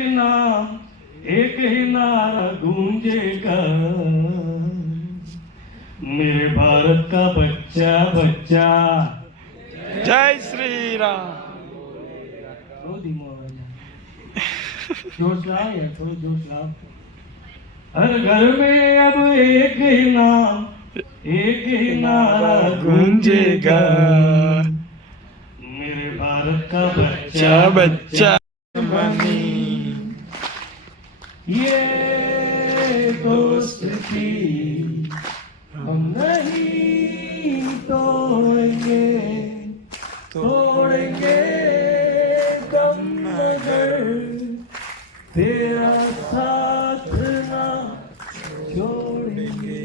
नाम एक ही नारा गूंजेगा, मेरे भारत का बच्चा बच्चा। जय श्री राम। थोड़ा धीमो आवाज है, जोश लाओ यार, थोड़ा जोश लाओ। हर घर में अब एक ही नाम एक ही नारा गूंजेगा, मेरे भारत का बच्चा बच्चा। ये दोस्ती हम नहीं तोड़ेंगे, तोड़ेंगे दम मगर तेरा साथ ना छोड़ेंगे।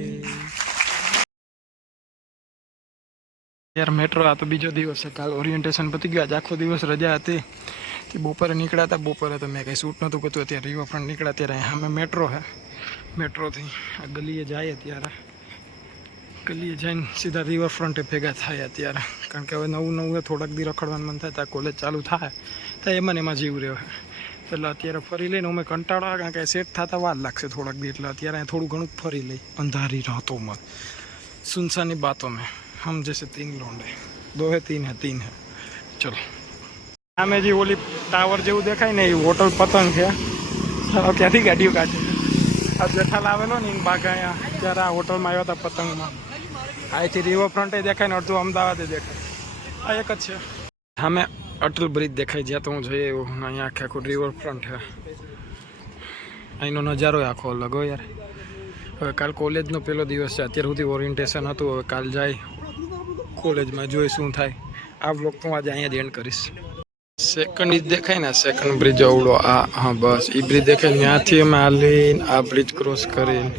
यार मेट्रो आ तो बीजो दिवस है, काल ओरिएंटेशन पती गया, आज आखो दिवस रजा थी। बपोरे निकळ्या था, बपोरे तो मैं कहीं शूट नतुं करतुं, अत्यारे रिवरफ्रंट निकळ्या त्यारे हमें मेट्रो है। मेट्रो थी आ गलीए जाए त्यारे गलीए जाइने सीधा रिवरफ्रंटे भेगा थाय अत्यारे, कारण के हवे नवुं नवुं थोड़ाक दी रखड़वानुं मन थाय, त्यां कॉलेज चालू थाय तो एमां ने एमां जीव रहे એટલે અત્યારે ફરી લઈને અમે કંટાળો આવે, કારણ કે સેટ થતા વાર લાગશે થોડાક દી, એટલે અત્યારે થોડું ઘણું ફરી લઈ અંધારી રાતોं में सुनसानी बातों में हम जैसे 3 लौंडे, 2 है 3 है 3 है। चलो आमे जी ओली टावर जेवुं देखाय ने ए होटल पतंग है, क्यांथी गाड़ीओ काढे आ जेठाल आवेलो ने बागा त्यारे आ होटल में आव्या था पतंग में। અહીંથી રિવરફ્રન્ટ દેખાય ને અડધું અમદાવાદ દેખાય, આ એક જ છે। સામે અટલ બ્રિજ દેખાય, જ્યાં તો હું જોઈએ એવું અહીંયા આખે આખું રિવરફ્રન્ટ છે। અહીંનો નજારો આખો અલગ હોય યાર। હવે કાલ કોલેજનો પહેલો દિવસ છે, અત્યાર સુધી ઓરિએન્ટેશન હતું, હવે કાલ જાય કોલેજમાં જોઈ શું થાય। આ વ્લોગ તો આજે અહીંયા જ એન્ડ કરીશ। સેકન્ડ બ્રિજ દેખાય ને, સેકન્ડ બ્રિજ અવડો આ, હા બસ એ બ્રિજ દેખાય, ત્યાંથી અમે હાલીને આ બ્રિજ ક્રોસ કરીને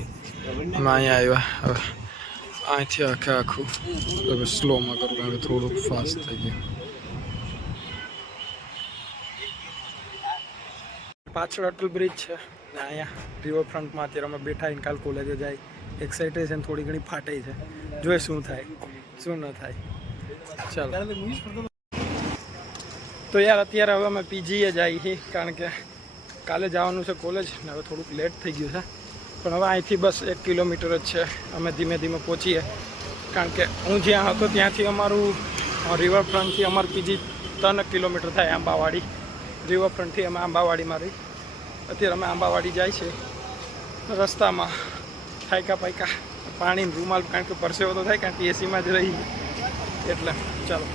અમે અહીંયા આવ્યા। હવે અહીંથી આખે આખું હવે સ્લોમાં કરું, કારણ કે થોડુંક ફાસ્ટ થઈ ગયું। પાછળ અટલ બ્રિજ છે ને અહીંયા રિવરફ્રન્ટમાં અત્યારે અમે બેઠા આવીને કાલ કોલેજે જાય। એક્સાઇટેશન થોડી ઘણી ફાટાઈ છે, જોઈએ શું થાય શું ન થાય। ચાલો તો યાર અત્યારે હવે અમે પીજીએ જઈએ છીએ, કારણ કે કાલે જવાનું છે કોલેજ ને હવે થોડુંક લેટ થઈ ગયું છે, પણ હવે અહીંથી બસ 1 કિલોમીટર જ છે, અમે ધીમે ધીમે પહોંચીએ। કારણ કે હું જ્યાં હતો ત્યાંથી અમારું રિવરફ્રન્ટથી અમારું પીજી 3 કિલોમીટર થાય આંબાવાડી। રિવરફ્રન્ટથી અમે આંબાવાડીમાં રહી, અત્યારે અમે આંબાવાડી જાય છે। રસ્તામાં થાયકા પાયકા પાણી રૂમાલ, કારણ કે પરસેવો તો થાય, કારણ કે એસીમાં જ રહી એટલે। ચાલો